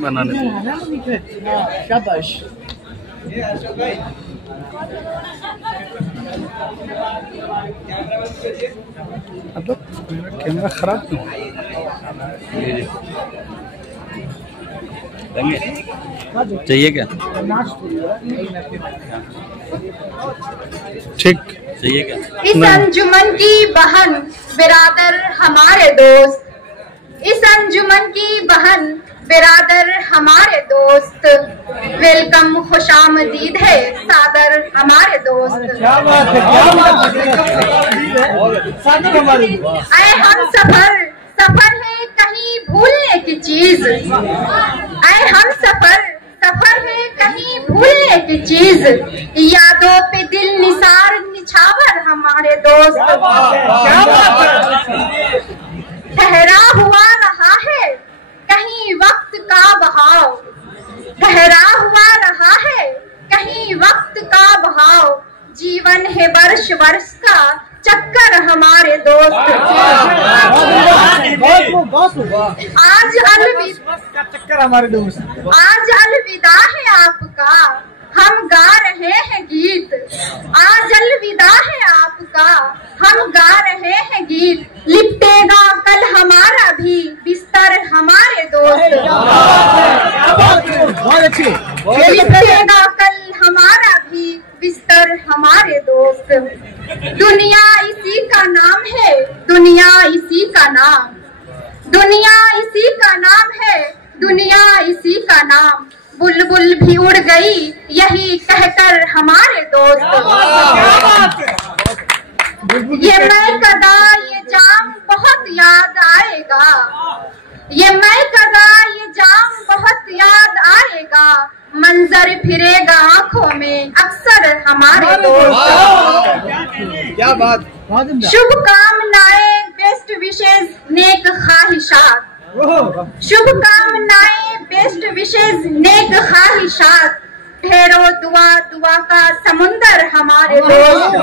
बनाने शाबाश। अब मेरा कैमरा खराब क्यों चाहिए क्या? ठीक चाहिए क्या? इस अंजुमन की बहन बिरादर हमारे दोस्त, इस अंजुमन की बहन बिरादर हमारे दोस्त, वेलकम खुशामदीद है सादर हमारे दोस्त। आए हम सफर सफर है कहीं भूलने की चीज, आए हम सफर सफर है कहीं भूलने की चीज, यादों पे दिल निसार निछावर हमारे दोस्त। ठहरा हुआ रहा है कहीं वक्त का बहाव, ठहरा हुआ रहा है कहीं वक्त का बहाव, जीवन है वर्ष वर्ष का चक्कर हमारे दोस्त। आज अलविदा चक्कर हमारे दोस्त, आज अलविदा है आपका हम गा रहे हैं गीत, आज अलविदा है आपका हम गा रहे हैं गीत, लिपटेगा कल हमारा भी बिस्तर हमारे दोस्त। लिपटेगा कल हमारा भी बिस्तर हमारे दोस्त। दुनिया इसी का नाम है, दुनिया इसी का नाम, दुनिया इसी का नाम है, दुनिया इसी का नाम, बुलबुल भी उड़ गई यही कहकर हमारे दोस्त। ये मैं कदा ये जाम बहुत याद आएगा, ये मैं कदा ये जाम बहुत याद आएगा, मंजर फिरेगा आंखों में अक्सर हमारे दोस्त। क्या बात। शुभकामनाएं बेस्ट विशेष नेक ख्वाहिशात, शुभकामनाएं बेस्ट विशेष नेक ख्वाहिशात, ढेरों दुआ दुआ का समुंदर हमारे दोस्त।